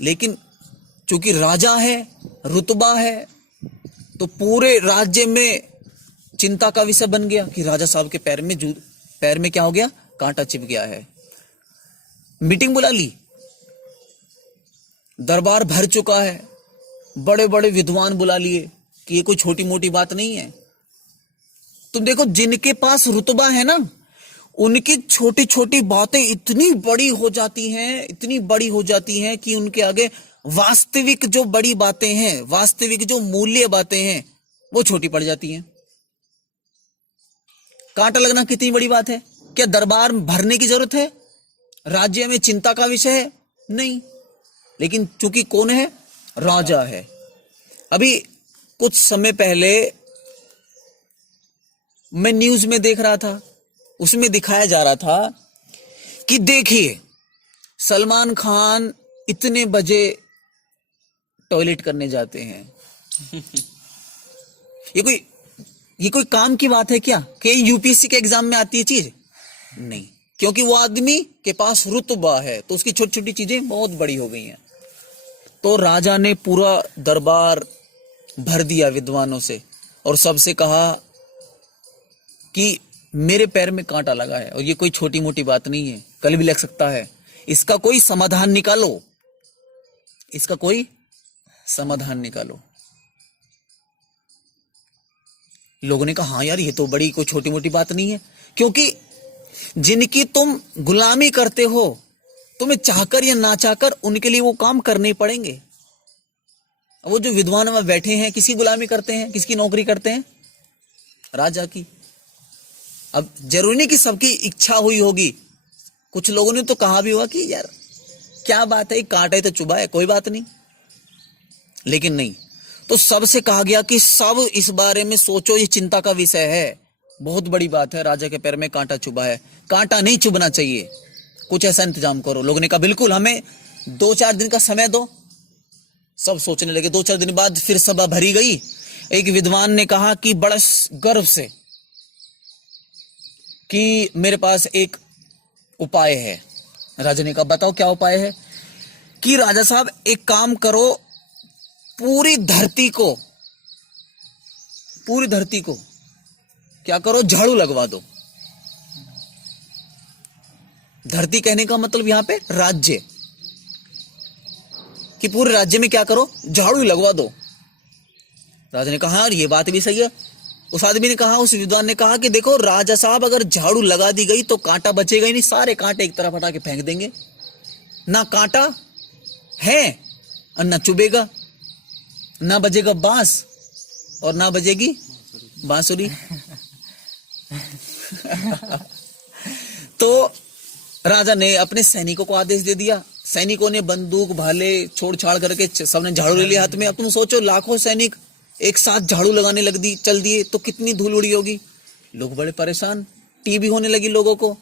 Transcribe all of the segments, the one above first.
लेकिन चूंकि राजा है, रुतबा है, तो पूरे राज्य में चिंता का विषय बन गया कि राजा साहब के पैर में क्या हो गया, कांटा चिप गया है। मीटिंग बुला ली, दरबार भर चुका है, बड़े बड़े विद्वान बुला लिए कि ये कोई छोटी मोटी बात नहीं है। तुम देखो, जिनके पास रुतबा है ना, उनकी छोटी छोटी बातें इतनी बड़ी हो जाती हैं, इतनी बड़ी हो जाती हैं कि उनके आगे वास्तविक जो बड़ी बातें हैं, वास्तविक जो मूल्य बातें हैं, वो छोटी पड़ जाती हैं। कांटा लगना कितनी बड़ी बात है? क्या दरबार भरने की जरूरत है? राज्य में चिंता का विषय है? नहीं। लेकिन चूंकि कौन है? राजा है। अभी कुछ समय पहले मैं न्यूज में देख रहा था, उसमें दिखाया जा रहा था कि देखिए, सलमान खान इतने बजे टॉयलेट करने जाते हैं। ये कोई काम की बात है क्या? कि यूपीएससी के एग्जाम में आती है चीज? नहीं, क्योंकि वो आदमी के पास रुतबा है, तो उसकी छोटी छोटी चीजें बहुत बड़ी हो गई हैं। तो राजा ने पूरा दरबार भर दिया विद्वानों से और सबसे कहा कि मेरे पैर में कांटा लगा है और ये कोई छोटी मोटी बात नहीं है, कल भी लग सकता है, इसका कोई समाधान निकालो, इसका कोई समाधान निकालो। लोगों ने कहा हाँ यार, ये तो बड़ी कोई छोटी मोटी बात नहीं है, क्योंकि जिनकी तुम गुलामी करते हो, तुम्हें चाहकर या ना चाहकर उनके लिए वो काम करने पड़ेंगे। वो जो विद्वान वहां बैठे हैं, किसकी गुलामी करते हैं, किसकी नौकरी करते हैं? राजा की। अब जरूरी नहीं कि सबकी इच्छा हुई होगी, कुछ लोगों ने तो कहा भी होगा कि यार क्या बात है, कांटा तो चुभा है, कोई बात नहीं। लेकिन नहीं, तो सबसे कहा गया कि सब इस बारे में सोचो, ये चिंता का विषय है, बहुत बड़ी बात है, राजा के पैर में कांटा चुभा है, कांटा नहीं चुभना चाहिए, कुछ ऐसा इंतजाम करो। लोगों ने कहा बिल्कुल, हमें 2-4 दिन का समय दो। सब सोचने लगे। 2-4 दिन बाद फिर सभा भरी गई। एक विद्वान ने कहा कि बड़ा गर्व से कि मेरे पास एक उपाय है। राजा ने कहा बताओ क्या उपाय है? कि राजा साहब एक काम करो, पूरी धरती को क्या करो, झाड़ू लगवा दो। धरती कहने का मतलब यहां पे राज्य, कि पूरे राज्य में क्या करो, झाड़ू लगवा दो। राजा ने कहा यार ये बात भी सही है। उस आदमी ने कहा, उस विद्वान ने कहा कि देखो राजा साहब, अगर झाड़ू लगा दी गई तो कांटा बचेगा ही नहीं, सारे कांटे एक तरफ हटा के फेंक देंगे, ना कांटा है और ना चुभेगा, ना बजेगा बांस और ना बजेगी बांसुरी। तो राजा ने अपने सैनिकों को आदेश दे दिया। सैनिकों ने बंदूक भाले छोड़ छाड़ करके सबने झाड़ू ले लिया हाथ में। अब तुम सोचो, लाखों सैनिक एक साथ झाड़ू लगाने चल दिए तो कितनी धूल उड़ी होगी। लोग बड़े परेशान, टीबी होने लगी लोगों को,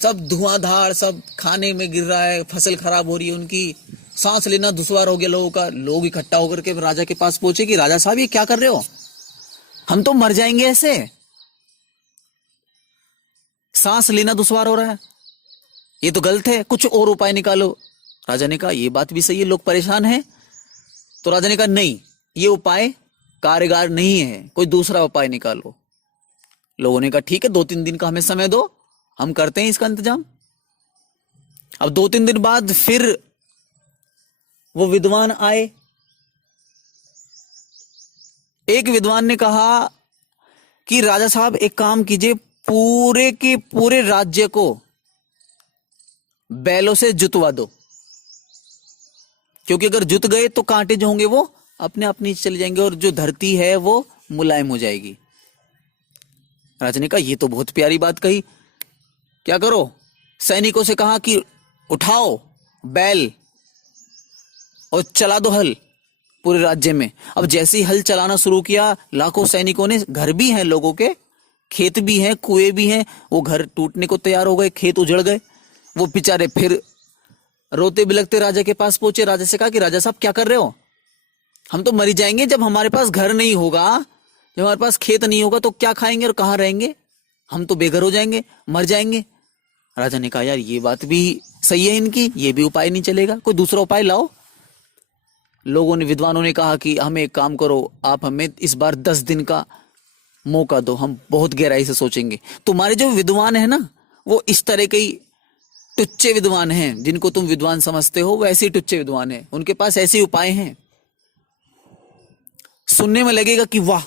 सब धुआंधार, सब खाने में गिर रहा है, फसल खराब हो रही है उनकी, सांस लेना दुश्वार हो गया लोगों का। लोग इकट्ठा होकर के राजा के पास पहुंचे कि राजा साहब ये क्या कर रहे हो, हम तो मर जाएंगे ऐसे, सांस लेना दुश्वार हो रहा है, ये तो गलत है, कुछ और उपाय निकालो। राजा ने कहा ये बात भी सही है, लोग परेशान हैं। तो राजा ने कहा नहीं, ये उपाय कारगर नहीं है, कोई दूसरा उपाय निकालो। लोगों ने कहा ठीक है, 2-3 दिन का हमें समय दो, हम करते हैं इसका इंतजाम। अब 2-3 दिन बाद फिर वो विद्वान आए। एक विद्वान ने कहा कि राजा साहब एक काम कीजिए, पूरे के पूरे राज्य को बैलों से जुतवा दो, क्योंकि अगर जुत गए तो कांटे जो होंगे वो अपने आप नीचे चले जाएंगे और जो धरती है वो मुलायम हो जाएगी। राजा ने कहा ये तो बहुत प्यारी बात कही, क्या करो? सैनिकों से कहा कि उठाओ बैल और चला दो हल पूरे राज्य में। अब जैसे ही हल चलाना शुरू किया, लाखों सैनिकों ने, घर भी हैं लोगों के, खेत भी हैं, कुएं भी हैं, वो घर टूटने को तैयार हो गए, खेत उजड़ गए। वो बेचारे फिर रोते बिलखते राजा के पास पहुंचे। राजा से कहा कि राजा साहब क्या कर रहे हो, हम तो मर जाएंगे, जब हमारे पास घर नहीं होगा, जब हमारे पास खेत नहीं होगा तो क्या खाएंगे और कहां रहेंगे, हम तो बेघर हो जाएंगे, मर जाएंगे। राजा ने कहा यार ये बात भी सही है इनकी, ये भी उपाय नहीं चलेगा, कोई दूसरा उपाय लाओ। लोगों ने, विद्वानों ने कहा कि हमें एक काम करो, आप हमें इस बार 10 दिन का मौका दो, हम बहुत गहराई से सोचेंगे। तुम्हारे जो विद्वान है ना, वो इस तरह के ही टुच्चे विद्वान हैं, जिनको तुम विद्वान समझते हो वैसे ही टुच्चे विद्वान हैं, उनके पास ऐसे उपाय हैं। सुनने में लगेगा कि वाह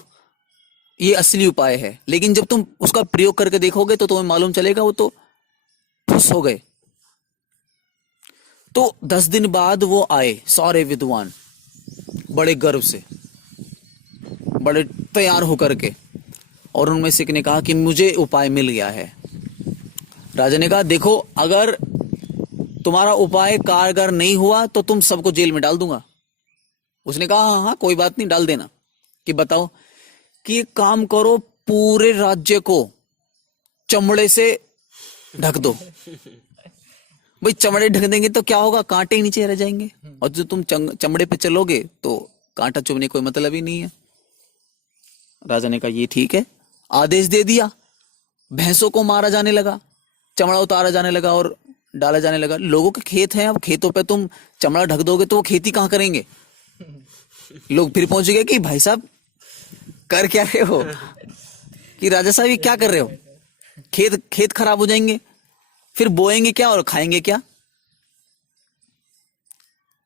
ये असली उपाय है, लेकिन जब तुम उसका प्रयोग करके देखोगे तो तुम्हें मालूम चलेगा वो तो फुस हो गए। तो 10 दिन बाद वो आए सारे विद्वान, बड़े गर्व से, बड़े तैयार होकर के, और उनमें से एक ने कहा कि मुझे उपाय मिल गया है। राजा ने कहा देखो, अगर तुम्हारा उपाय कारगर नहीं हुआ तो तुम सबको जेल में डाल दूंगा। उसने कहा हाँ हाँ कोई बात नहीं, डाल देना। कि बताओ, कि एक काम करो, पूरे राज्य को चमड़े से ढक दो। भाई चमड़े ढक देंगे तो क्या होगा, कांटे ही नीचे रह जाएंगे, और जो तुम चमड़े पे चलोगे तो कांटा चुभने कोई मतलब ही नहीं है। राजा ने कहा ये ठीक है, आदेश दे दिया। भैंसों को मारा जाने लगा, चमड़ा उतारा जाने लगा और डाला जाने लगा। लोगों के खेत हैं, अब खेतों पे तुम चमड़ा ढक दोगे तो वो खेती कहां करेंगे। लोग फिर पहुंच गए कि भाई साहब कर क्या रहे हो, कि राजा साहब ये क्या कर रहे हो, खेत खराब हो जाएंगे, फिर बोएंगे क्या और खाएंगे क्या।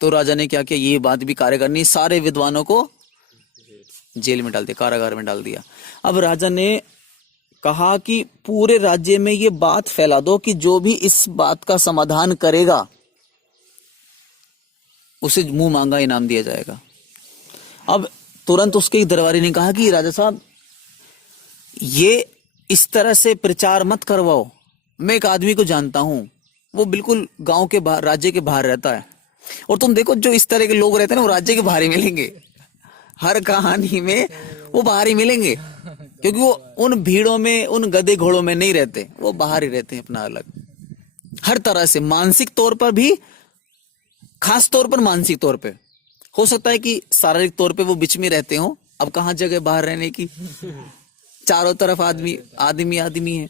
तो राजा ने क्या किया, ये बात भी कार्य करनी, सारे विद्वानों को जेल में डाल दिया, कारागार में डाल दिया। अब राजा ने कहा कि पूरे राज्य में ये बात फैला दो कि जो भी इस बात का समाधान करेगा उसे मुंह मांगा इनाम दिया जाएगा। अब तुरंत उसके दरबारी ने कहा कि राजा साहब ये इस तरह से प्रचार मत करवाओ, मैं एक आदमी को जानता हूं, वो बिल्कुल गांव के बाहर, राज्य के बाहर रहता है, और तुम देखो जो इस तरह के लोग रहते हैं ना वो राज्य के बाहर ही मिलेंगे, हर कहानी में वो बाहर ही मिलेंगे, क्योंकि वो उन भीड़ों में, उन गधे घोड़ों में नहीं रहते, वो बाहर ही रहते हैं अपना अलग, हर तरह से, मानसिक तौर पर भी, खास तौर पर मानसिक तौर पे। हो सकता है कि शारीरिक तौर पे वो बीच में रहते हो, अब कहां जगह बाहर रहने की, चारों तरफ आदमी आदमी आदमी है,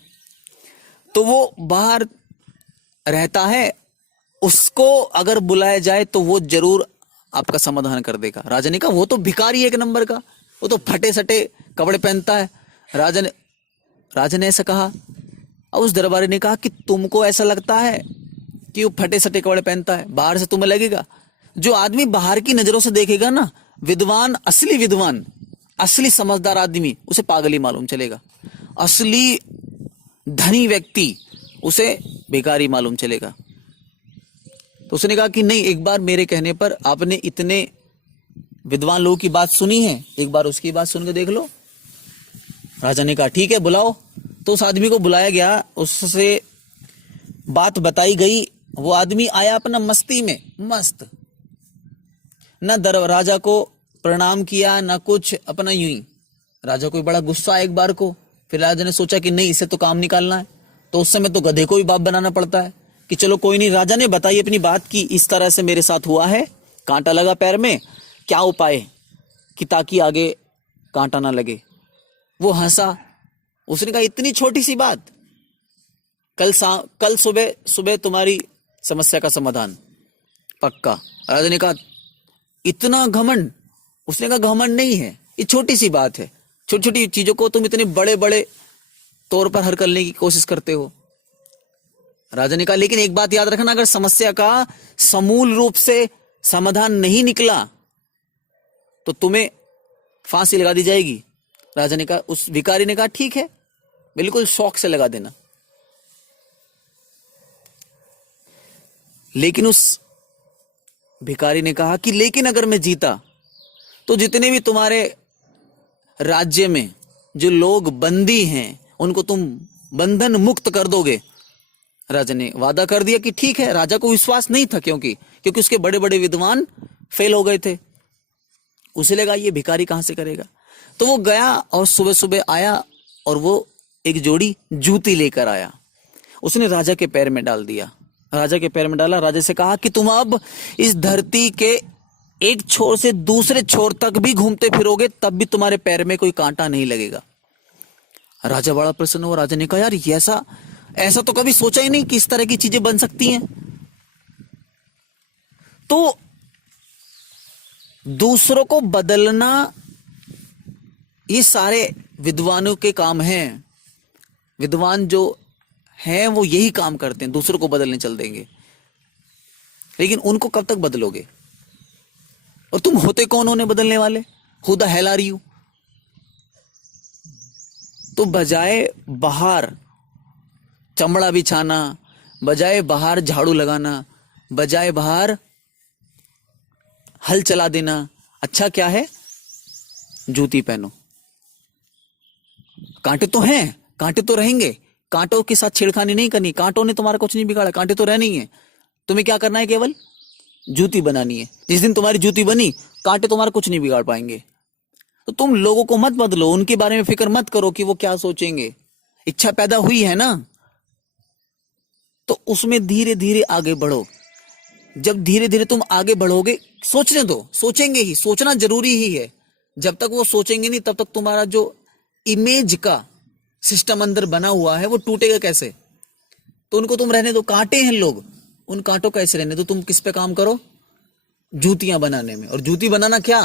तो वो बाहर रहता है, उसको अगर बुलाया जाए तो वो जरूर आपका समाधान कर देगा। राजा ने कहा वो तो भिखारी एक नंबर का, वो तो फटे सटे कपड़े पहनता है। राजा ने ऐसा कहा। अब उस दरबारी ने कहा कि तुमको ऐसा लगता है कि वो फटे सटे कपड़े पहनता है, बाहर से तुम्हें लगेगा, जो आदमी बाहर की नजरों से देखेगा ना, विद्वान, असली समझदार आदमी, उसे पागल ही मालूम चलेगा, असली धनी व्यक्ति उसे भिखारी मालूम चलेगा। तो उसने कहा कि नहीं, एक बार मेरे कहने पर आपने इतने विद्वान लोगों की बात सुनी है, एक बार उसकी बात सुन के देख लो। राजा ने कहा ठीक है बुलाओ। तो उस आदमी को बुलाया गया, उससे बात बताई गई। वो आदमी आया अपना मस्ती में मस्त, न राजा को प्रणाम किया न कुछ, अपना यूं ही। राजा को बड़ा गुस्सा एक बार को, फिर राजा ने सोचा कि नहीं, इसे तो काम निकालना है। तो उस समय तो गधे को भी बाप बनाना पड़ता है कि चलो कोई नहीं। राजा ने बताई अपनी बात की, इस तरह से मेरे साथ हुआ है, कांटा लगा पैर में, क्या उपाय कि ताकि आगे कांटा ना लगे। वो हंसा, उसने कहा इतनी छोटी सी बात, कल सुबह तुम्हारी समस्या का समाधान पक्का। राजा ने कहा इतना घमंड? उसने कहा घमंड नहीं है, ये छोटी सी बात है, छोटी छोटी चीजों को तुम इतने बड़े बड़े तौर पर हल करने की कोशिश करते हो। राजा ने कहा लेकिन एक बात याद रखना, अगर समस्या का समूल रूप से समाधान नहीं निकला तो तुम्हें फांसी लगा दी जाएगी। राजा ने कहा, उस भिखारी ने कहा ठीक है, बिल्कुल शौक से लगा देना। लेकिन उस भिखारी ने कहा कि लेकिन अगर मैं जीता तो जितने भी तुम्हारे राज्य में जो लोग बंदी हैं उनको तुम बंधन मुक्त कर दोगे। राजा ने वादा कर दिया कि ठीक है। राजा को विश्वास नहीं था, क्योंकि उसके बड़े बड़े विद्वान फेल हो गए थे। उसे लगा ये भिखारी कहां से करेगा। तो वो गया और सुबह सुबह आया और वो एक जोड़ी जूती लेकर आया। उसने राजा के पैर में डाल दिया, राजा के पैर में डाला। राजा से कहा कि तुम अब इस धरती के एक छोर से दूसरे छोर तक भी घूमते फिरोगे तब भी तुम्हारे पैर में कोई कांटा नहीं लगेगा। राजा बड़ा प्रसन्न हुआ। राजा ने कहा यार ऐसा तो कभी सोचा ही नहीं कि इस तरह की चीजें बन सकती हैं। तो दूसरों को बदलना ये सारे विद्वानों के काम हैं। विद्वान जो हैं वो यही काम करते हैं, दूसरों को बदलने चल देंगे। लेकिन उनको कब तक बदलोगे? और तुम होते कौन होने बदलने वाले? Who the hell are you? तो बजाय बाहर चमड़ा बिछाना, बजाय बाहर झाड़ू लगाना, बजाय बाहर हल चला देना, अच्छा क्या है? जूती पहनो। कांटे तो हैं, कांटे तो रहेंगे, कांटों के साथ छेड़खानी नहीं करनी। कांटों ने तुम्हारा कुछ नहीं बिगाड़ा, कांटे तो रहने ही है। तुम्हें क्या करना है? केवल जूती बनानी है। जिस दिन तुम्हारी जूती बनी, कांटे तुम्हारा कुछ नहीं बिगाड़ पाएंगे। तो तुम लोगों को मत बदलो, उनके बारे में फिक्र मत करो कि वो क्या सोचेंगे। इच्छा पैदा हुई है ना, तो उसमें धीरे धीरे आगे बढ़ो। जब धीरे धीरे तुम आगे बढ़ोगे, सोचने दो, सोचेंगे ही, सोचना जरूरी ही है। जब तक वो सोचेंगे नहीं, तब तक तुम्हारा जो इमेज का सिस्टम अंदर बना हुआ है वो टूटेगा कैसे? तो उनको तुम रहने दो। कांटे हैं लोग, उन कांटों का ऐसे रहने दो। तुम किस पे काम करो? जूतियां बनाने में। और जूती बनाना क्या?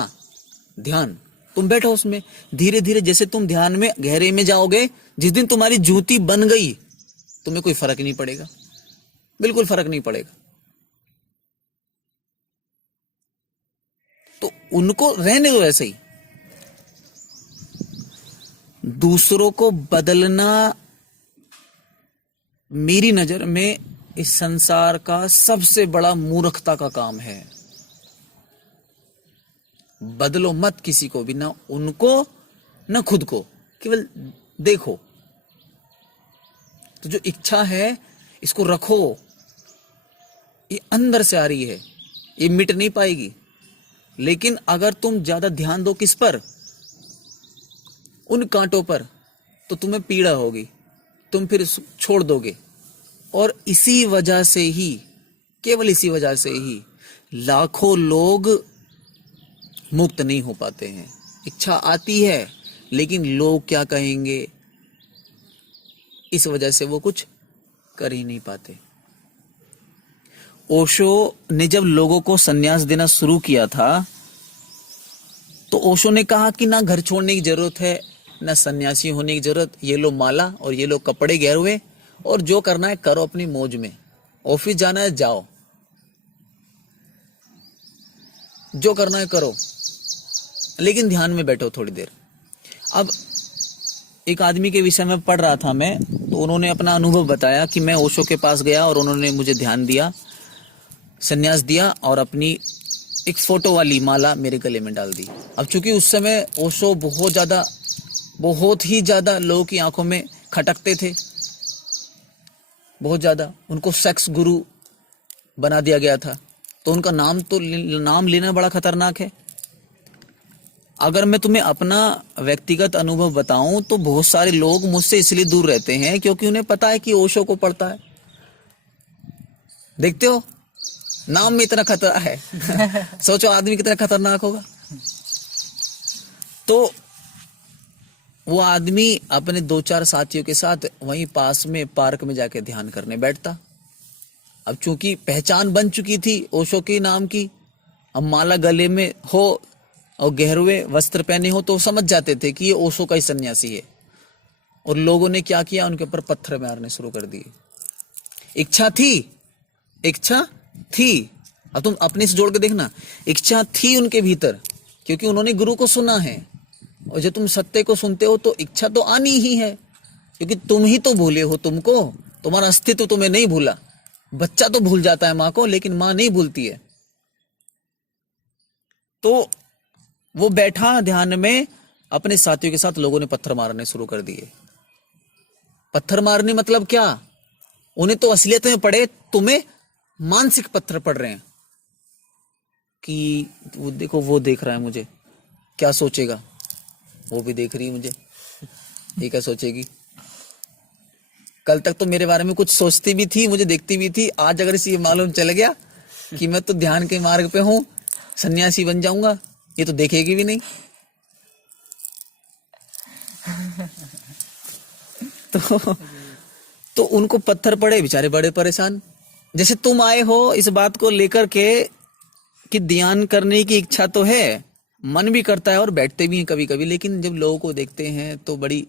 ध्यान। तुम बैठो उसमें, धीरे धीरे जैसे तुम ध्यान में गहरे में जाओगे, जिस दिन तुम्हारी जूती बन गई, तुम्हें कोई फर्क नहीं पड़ेगा, बिल्कुल फर्क नहीं पड़ेगा। तो उनको रहने दो ऐसे ही। दूसरों को बदलना मेरी नजर में इस संसार का सबसे बड़ा मूर्खता का काम है। बदलो मत किसी को भी, ना उनको ना खुद को, केवल देखो। तो जो इच्छा है इसको रखो, ये अंदर से आ रही है, ये मिट नहीं पाएगी। लेकिन अगर तुम ज्यादा ध्यान दो किस पर? उन कांटों पर, तो तुम्हें पीड़ा होगी, तुम फिर छोड़ दोगे। और इसी वजह से ही, केवल इसी वजह से ही लाखों लोग मुक्त नहीं हो पाते हैं। इच्छा आती है, लेकिन लोग क्या कहेंगे, इस वजह से वो कुछ कर ही नहीं पाते। ओशो ने जब लोगों को संन्यास देना शुरू किया था, तो ओशो ने कहा कि ना घर छोड़ने की जरूरत है, ना सन्यासी होने की जरूरत। ये लो माला और ये लो कपड़े गेरुए, और जो करना है करो अपनी मौज में। ऑफिस जाना है जाओ, जो करना है करो, लेकिन ध्यान में बैठो थोड़ी देर। अब एक आदमी के विषय में पढ़ रहा था मैं, तो उन्होंने अपना अनुभव बताया कि मैं ओशो के पास गया और उन्होंने मुझे ध्यान दिया, संन्यास दिया और अपनी एक फोटो वाली माला मेरे गले में डाल दी। अब चूंकि उस समय ओशो बहुत ही ज्यादा लोगों की आंखों में खटकते थे, बहुत ज्यादा। उनको सेक्स गुरु बना दिया गया था, तो उनका नाम लेना बड़ा खतरनाक है। अगर मैं तुम्हें अपना व्यक्तिगत अनुभव बताऊं, तो बहुत सारे लोग मुझसे इसलिए दूर रहते हैं क्योंकि उन्हें पता है कि ओशो को पढ़ता है। देखते हो, नाम में इतना खतरा है। सोचो आदमी कितना खतरनाक होगा। तो वो आदमी अपने 2-4 साथियों के साथ वहीं पास में पार्क में जाके ध्यान करने बैठता। अब चूंकि पहचान बन चुकी थी ओशो के नाम की, अब माला गले में हो और गहरुए वस्त्र पहने हो, तो समझ जाते थे कि ये ओशो का ही सन्यासी है। और लोगों ने क्या किया, उनके ऊपर पत्थर मारने शुरू कर दिए। इच्छा थी। अब तुम अपने से जोड़ के देखना, इच्छा थी उनके भीतर, क्योंकि उन्होंने गुरु को सुना है। और जब तुम सत्य को सुनते हो तो इच्छा तो आनी ही है, क्योंकि तुम ही तो भूले हो तुमको, तुम्हारा अस्तित्व तुम्हें नहीं भूला। बच्चा तो भूल जाता है माँ को, लेकिन माँ नहीं भूलती है। तो वो बैठा ध्यान में, अपने साथियों के साथ लोगों ने पत्थर मारने शुरू कर दिए। पत्थर मारने मतलब क्या? उन्हें तो असलियत में पड़े, तुम्हें मानसिक पत्थर पड़ रहे हैं कि वो देखो, वो देख रहा है मुझे, क्या सोचेगा, वो भी देख रही है मुझे, ये क्या सोचेगी। कल तक तो मेरे बारे में कुछ सोचती भी थी, मुझे देखती भी थी, आज अगर इसे मालूम चल गया कि मैं तो ध्यान के मार्ग पे हूं, सन्यासी बन जाऊंगा, ये तो देखेगी भी नहीं। तो उनको पत्थर पड़े, बेचारे बड़े परेशान। जैसे तुम आए हो इस बात को लेकर के कि ध्यान करने की इच्छा तो है, मन भी करता है और बैठते भी हैं कभी कभी, लेकिन जब लोगों को देखते हैं तो बड़ी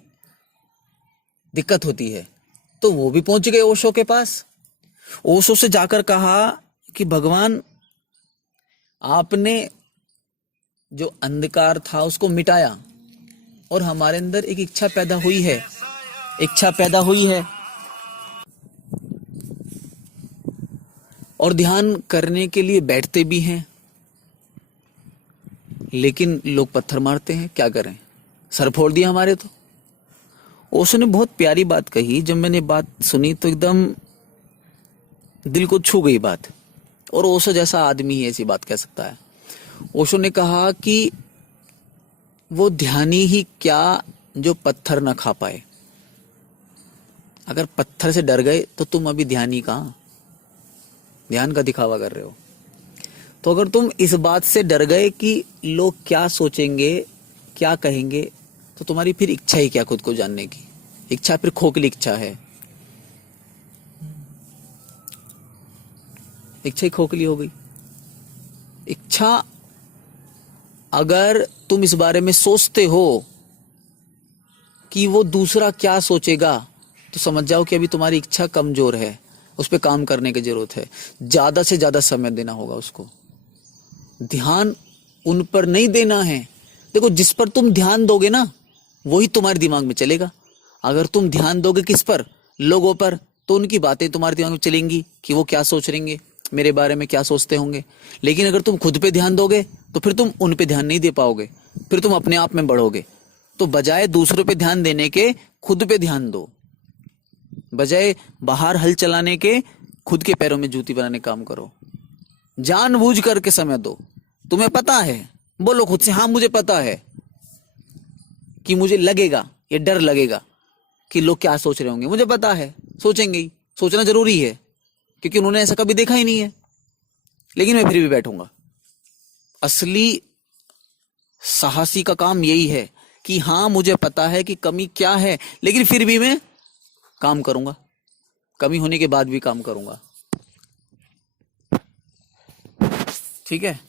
दिक्कत होती है। तो वो भी पहुंच गए ओशो के पास। ओशो से जाकर कहा कि भगवान, आपने जो अंधकार था उसको मिटाया और हमारे अंदर एक इच्छा पैदा हुई है, इच्छा पैदा हुई है, और ध्यान करने के लिए बैठते भी हैं, लेकिन लोग पत्थर मारते हैं, क्या करें, सर फोड़ दिया हमारे। तो ओशो ने बहुत प्यारी बात कही। जब मैंने बात सुनी तो एकदम दिल को छू गई बात, और ओशो जैसा आदमी ही ऐसी बात कह सकता है। ओशो ने कहा कि वो ध्यानी ही क्या जो पत्थर न खा पाए। अगर पत्थर से डर गए तो तुम अभी ध्यानी कहां, ध्यान का दिखावा कर रहे हो। तो अगर तुम इस बात से डर गए कि लोग क्या सोचेंगे, क्या कहेंगे, तो तुम्हारी फिर इच्छा ही क्या खुद को जानने की। इच्छा फिर खोखली इच्छा है, इच्छा ही खोखली हो गई। इच्छा, अगर तुम इस बारे में सोचते हो कि वो दूसरा क्या सोचेगा, तो समझ जाओ कि अभी तुम्हारी इच्छा कमजोर है, उस पर काम करने की जरूरत है, ज्यादा से ज्यादा समय देना होगा उसको। ध्यान उन पर नहीं देना है। देखो, जिस पर तुम ध्यान दोगे ना वही तुम्हारे दिमाग में चलेगा। अगर तुम ध्यान दोगे किस पर, लोगों पर, तो उनकी बातें तुम्हारे दिमाग में चलेंगी कि वो क्या सोच रहेंगे, मेरे बारे में क्या सोचते होंगे। लेकिन अगर तुम खुद पे ध्यान दोगे तो फिर तुम उन पे ध्यान नहीं दे पाओगे, फिर तुम अपने आप में बढ़ोगे। तो बजाय दूसरों पे ध्यान देने के खुद पे ध्यान दो, बजाय बाहर हल चलाने के खुद के पैरों में जूती बनाने काम करो। जानबूझ करके समय दो। तुम्हें पता है, बोलो खुद से, हाँ मुझे पता है कि मुझे लगेगा, ये डर लगेगा कि लोग क्या सोच रहे होंगे। मुझे पता है, सोचेंगे ही, सोचना जरूरी है क्योंकि उन्होंने ऐसा कभी देखा ही नहीं है, लेकिन मैं फिर भी बैठूंगा। असली साहसी का काम यही है कि हाँ मुझे पता है कि कमी क्या है, लेकिन फिर भी मैं काम करूंगा, कमी होने के बाद भी काम करूंगा। ठीक है।